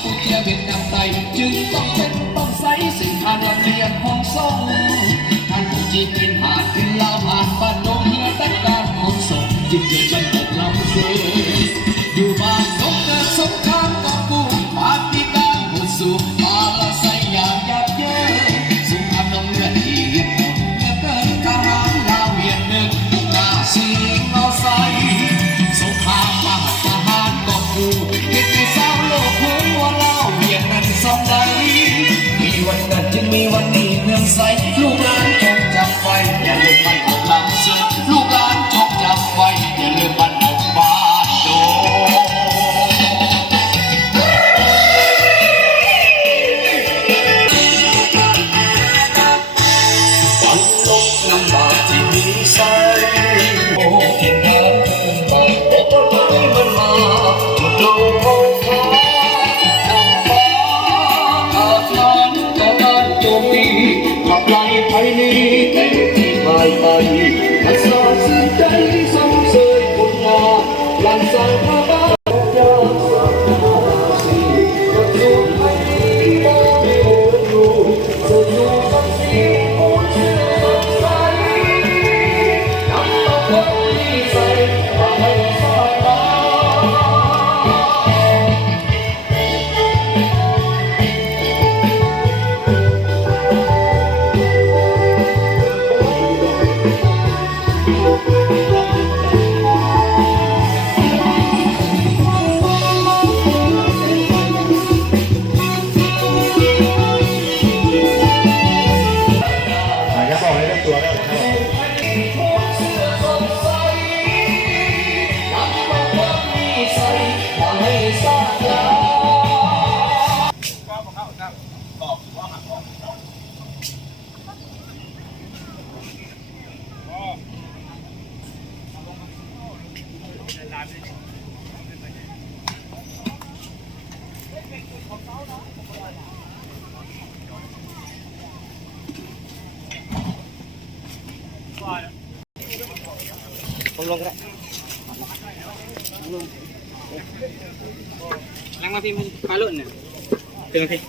ผู้เทียเป็นนำไตจึงต้องเป็นต้องใส่สิ่งทานเรียนห้องส่งท่านผู้จีนกินหาดกินลาวหาดบ้านดงเฮียแต่การขนส่งจึงเจอจนตกลำเสืออยู่บ้านนกเกิดสงครามก็กู้ปาฏิการผู้สู่มาละใส่ยายัดเย้สงครามน้ำเลือดที่เห็นหมดเมื่อเกิดทหารลาวเวียดหนึ่งหน้าสิงเอาใส่สงครามมหาทหารก็กู้เห็นที่เศร้าโลกหัวเล่าเวียดนั้นสองใดมีวันเกิดจึงมีวันนี้เมืองใสลูกหลานจงจำไว้อย่าลืมมันออกลำเสือลูกหลานจงจำไว้อย่าลืมมันออกบ้านโดฝันลงน้ำบาที่มีใสโอ้ที่เดินมาโอ้ไม่มันมาจุดลงมองฟ้าอาบน้ำต่อการโจมตีขับไล่ไปนี้แต่ที่ไม่ไปรักษาสิ่งใจสมเสยคุณงามหลังสายพระบาทยาสาสีก็สูญไปมองไม่เห็นรูสนุกสักสีผู้ชื่อสดใสนำมาคนที่ใส่มาให้สาบานจะบอกเลยเรื่องตัวได้ไหมผมลงก็ได้ยังมาพี่มันมาลุ่นเนี่ยถึงพี่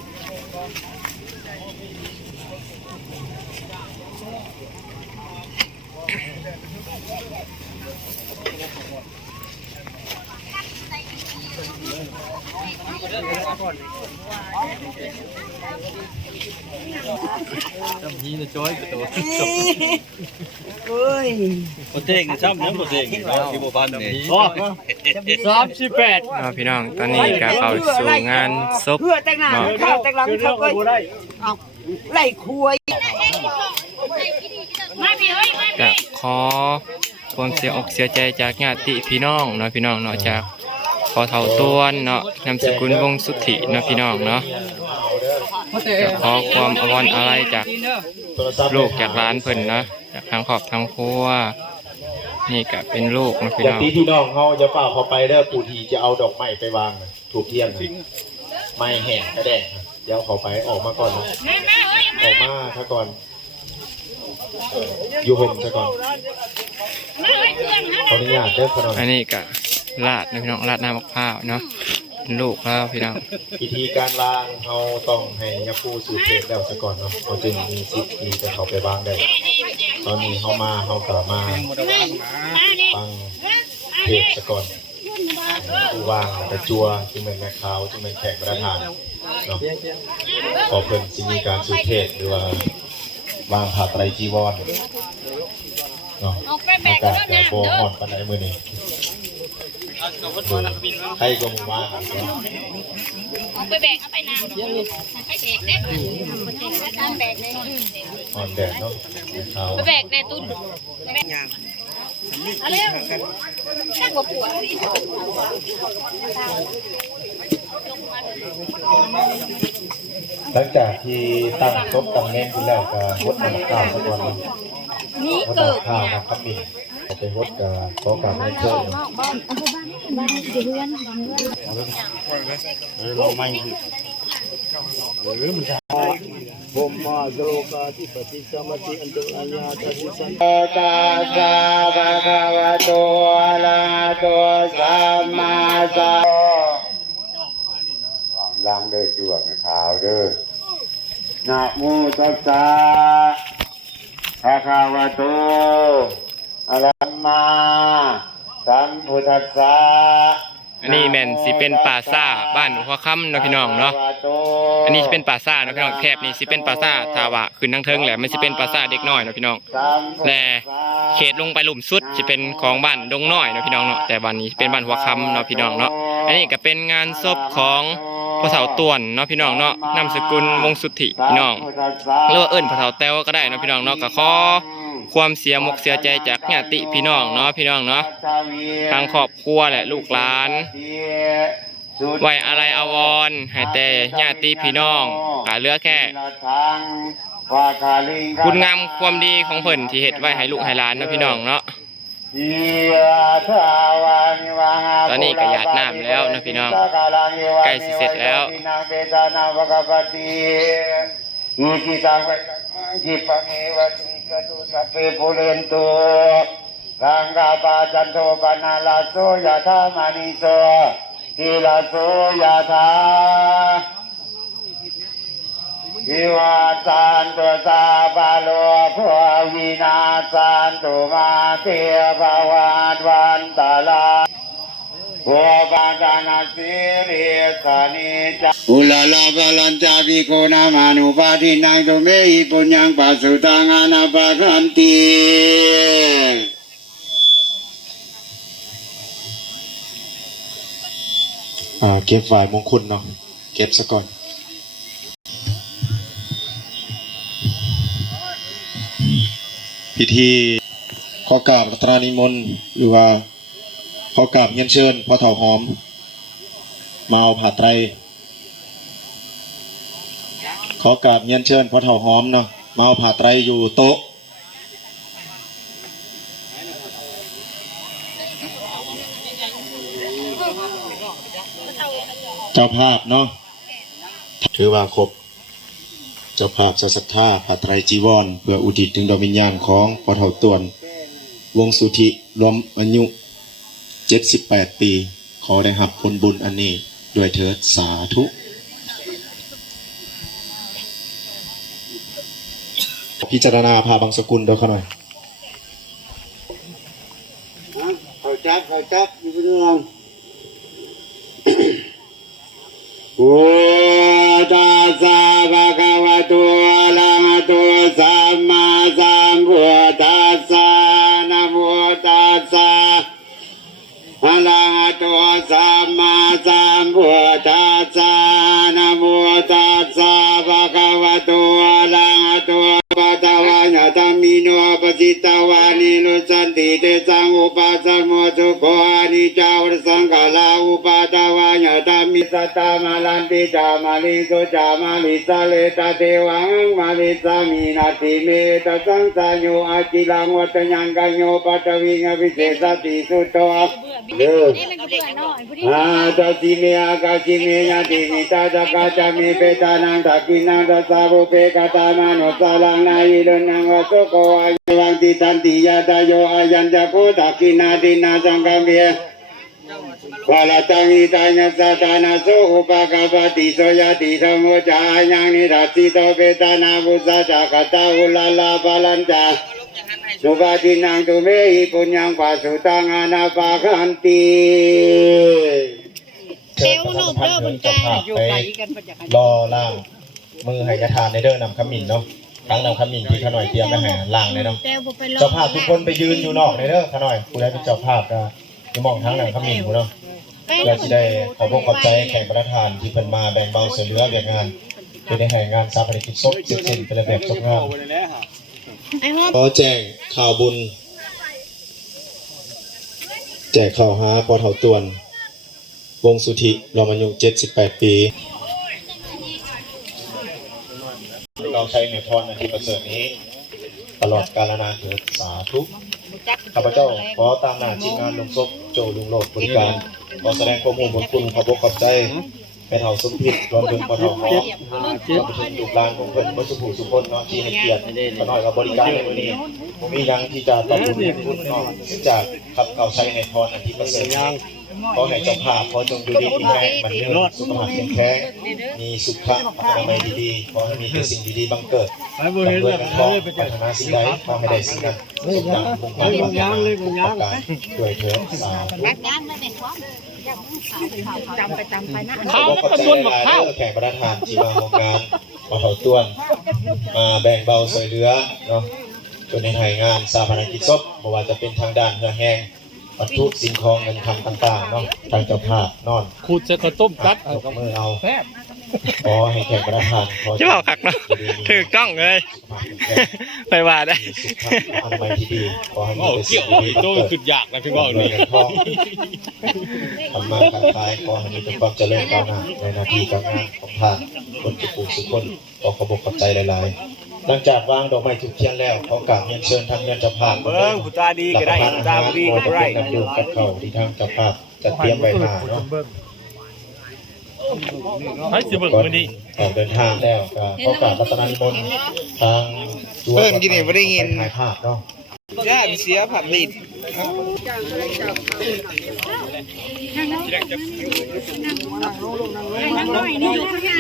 จำยี่จะจ้อยตัวโอ้ยโคเท่งซ้ำยังโคเท่งที่บัวพันนี่38พี่น้องตอนนี้ก็เข้าสู่งานศพเนาะ แต่หลังเขาก็เอาไล่คุย ก็ขอความเสียอกเสียใจจากญาติพี่น้องเนาะพี่น้องเนาะจากขอเท่าต้วนเนาะนามสกุลวงสุทธิเนาะพี่น้องเนาะก็ขอความอาวรณ์อะไรจากลูกจากร้านเพิ่นนะจากทางครอบทางครัวนี่ก็เป็นลูกนะพี่น้องที่น้องเขาจะฝ่าเขาไปเด้อปู่ทีจะเอาดอกไม้ไปวางถูกเทียนไม้แห้งกระแดงเดี๋ยวเขาไปออกมาก่อนนะออกมาถ้าก่อนอยู่ห่มซะก่อนขออนุญาตเด้อขอ อันนี้ก็ลาดนะพี่น้องลาดน้ำมะพร้าวเนาะลูกแล้วพี่น้องวิธีการล้างเขาต้องให้ยาปูสูตรเทศแล้วซะก่อนเนาะเขาจึงมีสิทธิ์ที่จะเขาไปบ้างได้ตอนนี้เขามาเขากลับมาฟังเทศซะก่อนผู้ว่างกระจัวที่เป็นแม่ขาวที่เป็นแขกประธานเนาะพอเพิ่นจะมีการสูตรเทศหรือว่าวางผ้าไตรจีวรเนาะอากาศจะโบห่อนปานใดมื้อนี้ให้ก็มึงว่าเอาไปแบกเอาไปนานไปแบกเด็กแบกเลยอ่อนแดดเนาะไปแบกในตุ้นอะไรช่างหัวปวดนี่หลังจากที่ตั้งโต๊ะตั้งแน่นขึ้นแล้วก็วดน้ำข้าวสักวันนึงนี่เกิดข้าวนะครับนี่ไปวดกับขอการให้เชิญเราไม่หรือมันจะผมมาโลกาธิปติสมัติอันตุอัญญาทัศสันตาสาภะคะวะโตอะระหะโตสัมมาสัมพุทธัสสะ ล้างเด้อจวกขาวเด้อนะโมตัสสะภะคะวะโตอะระหะมาสัมพุทธัสสะ อันนี้แม่นสิเป็นป่าซ่าบ้านหัวค่ำเนาะพี่น้องเนาะอันนี้สิเป็นป่าซ่าเนาะพี่น้องแคบนี่สิเป็นป่าซ่าถ้าว่าขึ้นทางเทิงแหละมันสิเป็นป่าซ่าเด็กน้อยเนาะพี่น้องและเขตลงไปหลุมสุดสิเป็นของบ้านดงน้อยเนาะพี่น้องเนาะแต่บ้านนี้เป็นบ้านหัวค่ำเนาะพี่น้องเนาะอันนี้ก็เป็นงานศพของพ่อเฒ่าต่วนเนาะพี่น้องเนาะนามสกุลวงศ์สุทธิพี่น้องหรือว่าเอิ้นพ่อเฒ่าแต้วก็ได้เนาะพี่น้องเนาะก็ขอความเสียมกเสียใจจากญาติพี่น้องเนาะพี่น้องเนาะทางครอบครัวและลูกหลานไว้อะไรอาวรณ์ให้แต่ญาติพี่น้องเหลือแค่คุณงามความดีของเพิ่นที่เฮ็ดไว้ให้ลูกให้หลานเนาะพี่น้องเนาะตอนนี้ก็หยาดน้ำแล้วนะพี่น้องใกล้สิเสร็จแล้วอิทิตังเวทิปังเอวะติกตุสัพเพปุเรนตุสังฆปาจันโทปนาลาโสยะธามณิโสทิลาโสยะธาวิวาสันตุสาปะโลภวินาสันตุมาเทภวันวันตาลาโอปาดานาสิริสานิจอุลาลาบาลันจาภิโกนามานุปาทินังตุเมหิปุญญังปัสสุตังอนาปะคันติเก็บฝ่ายมงคลเนาะเก็บซะก่อนพิธีขอกราบรัตนานิมนต์หรือว่าขอกราบเรียนเชิญพ่อเฒ่าหอมมาเอาผ้าไตรขอกราบเรียนเชิญพ่อเฒ่าหอมเนาะมาเอาผ้าไตรอยู่โต๊ะเจ้าภาพเนาะถือว่าครบเจ้าภาพเจ้าศรัทธาผ้าไตรจีวรเพื่ออุทิศถึงดวงวิญญาณของพ่อเฒ่าต่วนวงสุทธิรวมอายุ78 ปีขอได้รับผลบุญอันนี้ด้วยเถิดสาธุพิจารณาพาบางสกุลโดยเขาหน่อยเขาจับอยู่เรื่องโอตัสสะภะคะวะโตอะระหะโตสัมมาสัมพุทธัสสะนะโมตัสสะอะระหะโตสัมมาสัมพุทธัสสะนะโมตัสสะภะคะวะโตอะระหะโตปัตตวะญะธัมมิโนปสิตวานิโรสันติเตสังอุปัสสโมสุโขอานิจจาวสังฆลาอุปัตตวะญะธัมมิสัตตามาลันติจามาลิโสจามาลิสะเลตะเทวังมาลิสามินาติเมตสังสาโยอาจิลังวัตยังกัญโยปัตตวิงวิเศษติสุโตเด้อตัสสิเมอากาสิเมยะตินิตาจักกะจามิเปตานังทักขินังตัสสะบุเปกตามานุสาลังนายิโรนังวะโสโกอายุวังติตันติยะตาโยอายัญจะโกทักขินาตินาสังฆเมวาลาตังอิตานัสสะตานาโสอุปกาปติโสยติธรรมโมจายังนิทัสสิโตเปตานาบุสะจักตาอุลาลาปาลันจาสุปฏินังตุเมหิปุญญังปัสสุตังอนาปะคันติเชิญประชาสัมพันธ์ถึงเจ้าภาพไปรอล่างมือให้กระทานในเด้อนำขมิ้นเนาะทั้งนำขมิ้นที่ขน่อยเตรียมไปหาล่างเลยเนาะเจ้าภาพทุกคนไปยืนอยู่นอกในเด้อขน่อยผู้ใดเป็นเจ้าภาพก็จะมองทั้งนำขมิ้นผู้เนาะเพื่อที่ได้ขอบใจแข่งประธานที่เป็นมาแบ่งเบาส่วนเหลือแบ่งงานจะได้ให้งานสาภารกิจศพเสร็จสิ้นเป็นระเบียบจบงานขอแจ้งข่าวบุญแจกข่าวหาพ่อเฒ่าต่วนวงสุทธิรวมอายุ78 ปีเราใช้ในพรในที่ประเสริฐนี้ตลอดกาลนานเถิดสาธุข้าพเจ้าขอตามหน้าทีมงานลงศพโจลุงโลดบริการขอแสดงความมุ่งผลคุณขอบขอบใจแม่เฒ่าสมพิษรวมถึงพ่อเฒ่าหอมรวมถึงลูกหลานของเพิ่นวัชภูสุพลเนาะที่ให้เกียรติขน้อยกับบริการในวันนี้ผมมียังที่จะตอบบุญคุณเนาะจากขับเก่าใช้ในพรในที่ประเสริฐนี้ ขอให้เจ้าภาพขอจงอยู่ดีมีแรงบันเทิงสุขภาพแข็งแรงมีสุขภาพอนามัยดีๆขอให้มีแต่สิ่งดีๆบังเกิดร่ำรวยเงินทองพัฒนาสิ่งใดขอให้ได้สิ่งนั้นสมดังมุ่งมั่นปรารถนาทุกประการด้วยเถิดสาธุ งานไม่เป็นความจำไปนะ ขอบคุณหลายๆแขกประธานที่มาร่วมงานมาเผาต้วนมาแบ่งเบาช่วยเหลือเนาะจนในไทยงานสาธารณกิจศพไม่ว่าจะเป็นทางด้านเนื้อแห้งวัตถุสิ่งของเงินคำต่างๆเนาะทางเจ้าภาพนอน ขูดใส่ข้าวต้มกัด ยกมือเอาขอให้แขกประธานขอ จะบอกคักเนาะถูกต้องเลยไปว่าได้ มีสุขภาพอนามัยที่ดีขอให้มี โอ้ แต่ เกี่ สิ่ ย ง ว ดี โต ๆบังเกิด ขึ้นยากนะพี่บอก รวย นี่ เงินทองทำมาค้าขายขอให้มีแต่ความเจริญก้าวหน้าในหน้าที่การงานของท่านคนทุกผู้ทุกคนขอขอบคุณใจหลายๆหลังจากวางดอกไม้ถูกเทียนแล้วขอกราบเรียนเชิญทางเงินเจ้าภาพ เบิ้งผู้ตาดีก็ได้ผู้ตาบ่ดีก็ได้ น้ำดื่มกับข้าวที่ทางเจ้าภาพจัดเตรียมไว้หาเนาะ ให้สิเบิ่ง ก่อน มื้อนี้ เดินทางแล้วก็ขอกราบรัตนานิมนต์ทางตัวเพิ่นกินนี่บ่ได้ยินถ่ายภาพเนาะ ย่านเสียผัดลีด น้อยนี่อยู่ข้างหน้า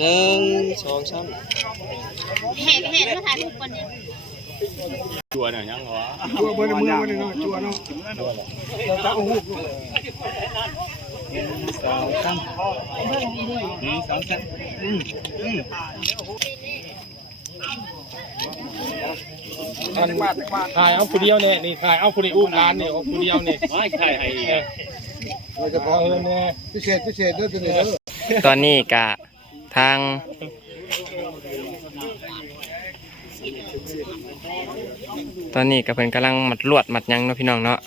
1 2 3 แห่มาถ่ายรูปคนนี้ ตัวน่ะยังวะ ถ่ายเอาผู้เดียวเนี่ยนี่ถ่ายเอาผู้นี้อุ้มร้านเนี่ยเอาผู้เดียวเนี่ย ไม่ใช่ให้ เนี่ยพิเศษด้วยตัวนี้ ตอนนี้กะทางตอนนี้ก็เพิ่นกำลังมัดลวดมัดหยังเนาะพี่น้องเนาะ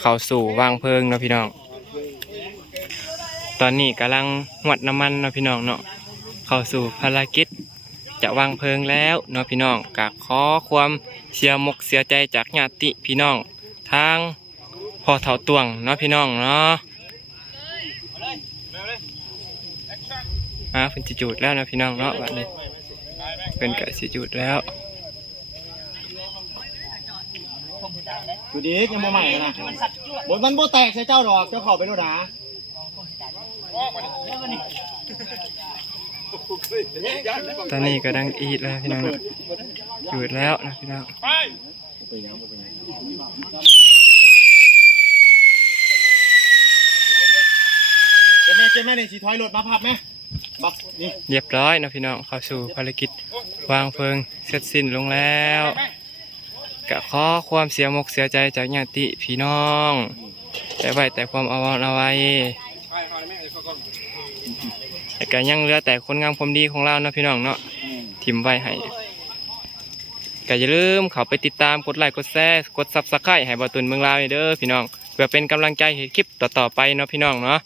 เข้าสู่วางเพลิงเนาะพี่น้องตอนนี้กำลังหวดน้ำมันเนาะพี่น้องเนาะเข้าสู่ภารกิจจะวางเพลิงแล้วเนาะพี่น้องกะขอความเสียมกเสียใจจากญาติพี่น้องทางพ่อเฒ่าตวงเนาะพี่น้องเนาะเพิ่นสิจุดแล้วนะพี่น้องเนาะบัดนี้เพิ่นก็สิจุดแล้ว ดูดียังบ่ใหม่นะบนมันบ่แตกใส่เจ้าดอกเจ้าเข้าไปโน่นนะ ตอนนี้ก็ดังอีดแล้วพี่น้องจุดแล้วนะพี่น้อง เจ็บแม่นี่สิถอยรถมาพับไหมบักนี่ เรียบร้อยนะพี่น้องเข้าสู่ภารกิจวางเพลิงเสร็จสิ้นลงแล้วก็ขอความเสียมกเสียใจจากญาติพี่น้องแต่ไว้แต่ความเอาไว้แต่ก็ยังเหลือแต่คนงามความดีของเรานะพี่น้องเนาะทิมไว้ให้ก็อย่าลืมเข้าไปติดตามกดไลค์กดแชร์กดซับสไครต์ให้บ่าวตุนเมืองลาวเด้อพี่น้องเพื่อเป็นกำลังใจให้คลิปต่อๆไปเนาะพี่น้องเนาะ